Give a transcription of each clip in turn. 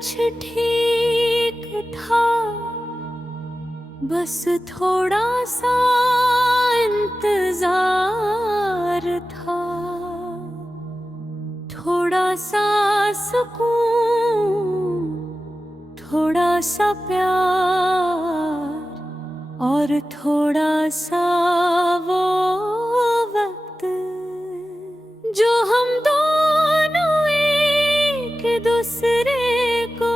कुछ ठीक था, बस थोड़ा सा इंतजार था, थोड़ा सा सुकून, थोड़ा सा प्यार और थोड़ा सा वो वक्त जो हम दोनों एक दूसरे को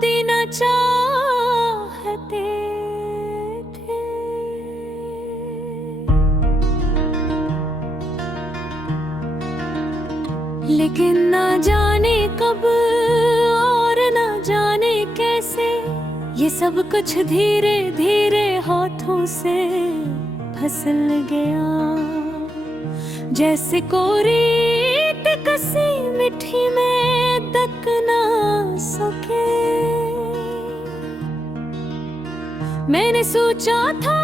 देना चाहते थे। लेकिन ना जाने कब और ना जाने कैसे ये सब कुछ धीरे धीरे हाथों से फिसल गया, जैसे कोरी कसी मिट्टी में दक ना सके। मैंने सोचा था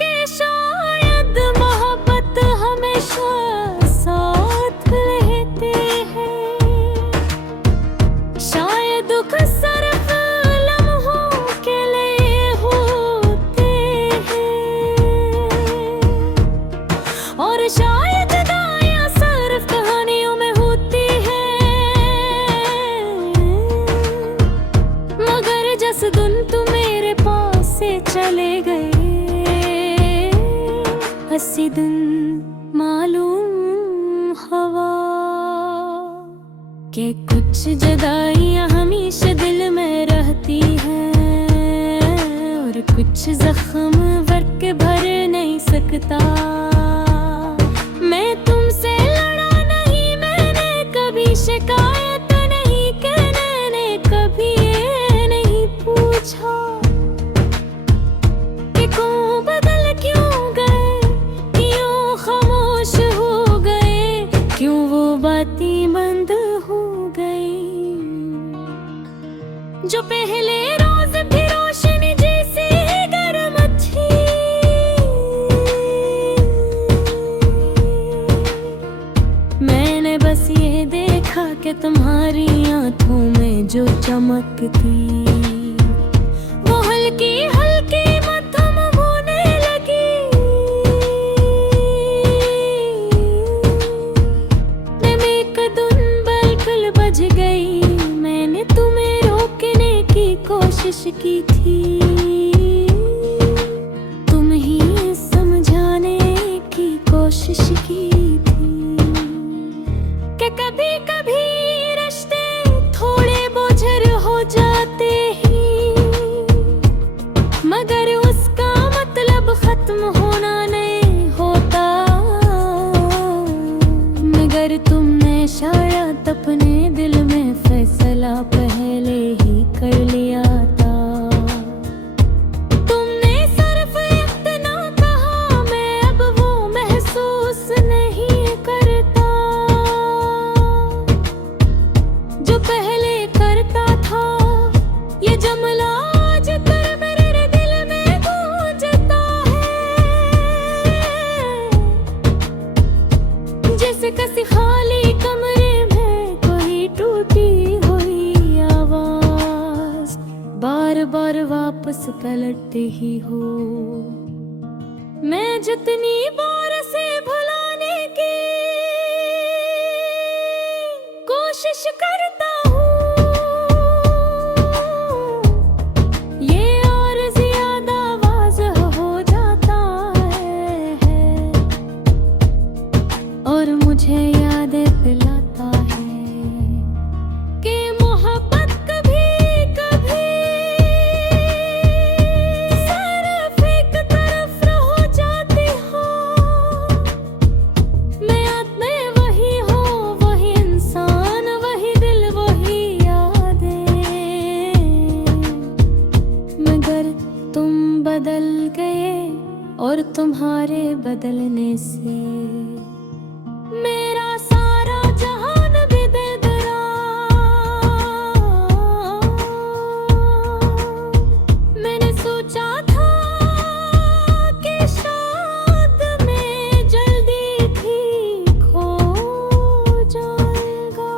कि शायद मोहब्बत हमेशा साथ रहते हैं, शायद दुख सिर्फ लम्हों के लिए होते हैं और शायद दायां सिर्फ कहानियों में होती है। मगर जिस दिन तुम मेरे पास से चले गए, हंसी दिन मालूम हवा के कुछ जुदाइयां हमेशा दिल में रहती हैं और कुछ जख्म भर के भर नहीं सकता। मैं तुमसे लड़ा नहीं, मैंने कभी शिकायत नहीं की, मैंने कभी ये नहीं पूछा कि क्यों बदल क्यों गए, क्यों खामोश हो गए, क्यों वो बातें बंद हो गई जो पहले रोज भी रोशनी जैसी गर्म थी। मैंने बस ये देखा कि तुम्हारी आंखों में जो चमक थी वो हल्की हल्की मध्यम होने लगी। मैं एक दिन बिल्कुल बज गई, मैंने तुम्हें रोकने की कोशिश की थी, तुम ही समझाने की कोशिश की थी कि कभी कभी रिश्ते थोड़े बोझिल हो जाते ही, मगर उसका मतलब खत्म होना नहीं होता। मगर तुमने शायद अपने दिल में फैसला पहले ही कर लिया था। तुमने सिर्फ इतना कहा, मैं अब वो महसूस नहीं करता जो पहले करता था। ये जुमला आज तक मेरे दिल में गूंजता है, जैसे किसी खाली कमरे में कोई टूटी हुई आवाज बार बार वापस पलटती ही हो। मैं जितनी बार से भुलाने की कोशिश करता हूँ, ये और ज्यादा वाज़ह हो जाता है और मुझे याद दिलाता है कि मोहब्बत कभी कभी सिर्फ एक तरफ हो जाती हो। मैं आत्मा वही हो, वही इंसान, वही दिल, वही यादें, मगर तुम बदल गए और तुम्हारे बदलने से मेरा सारा जहान भी दे दरा। मैंने सोचा था कि शायद मैं जल्दी ठीक हो जाएगा,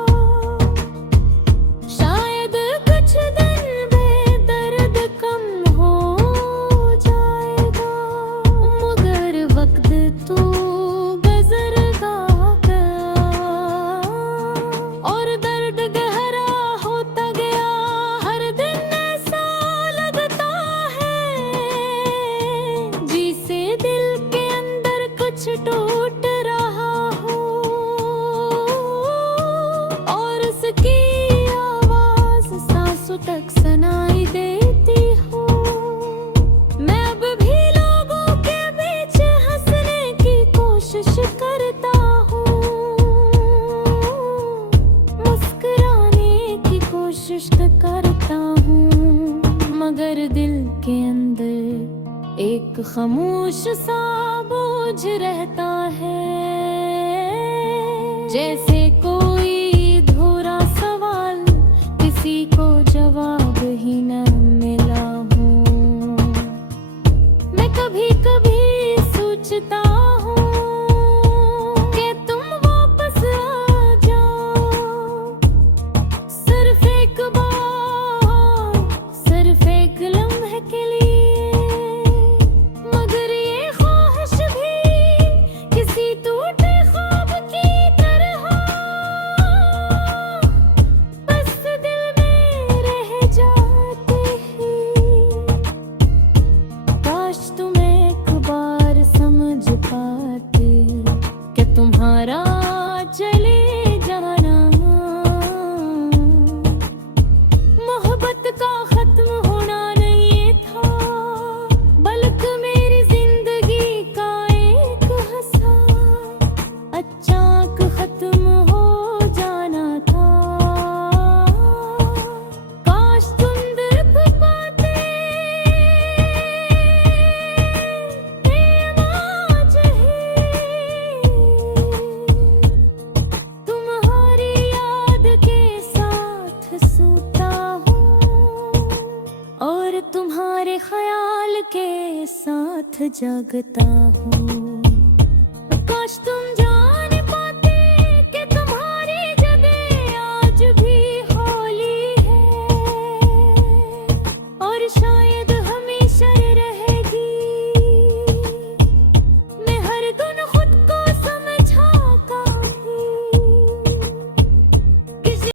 कोशिश करता हूँ, मगर दिल के अंदर एक खामोश सा बोझ रहता है। जैसे कोई धुरा सवाल, किसी को जवाब ही न मिला हो। मैं कभी कभी सोचता हूँ कि तुम वापस आ जाओ, सिर्फ एक बार, सिर्फ एक लम्हे के लिए। मगर ये ख्वाहिश भी किसी टूटे ख्वाब की तरह बस दिल में रह जाती है। काश तुम एक बार समझ पाते कि तुम्हारा चले जाना मोहब्बत का खत्म होना नहीं था, बल्कि मेरी जिंदगी का एक हिस्सा अचानक खत्म हो जाना था। काश तुम देख पाते प्रेम आज ही, तुम्हारी याद के साथ सोता हूँ और तुम्हारे ख्याल के साथ जागता हूँ।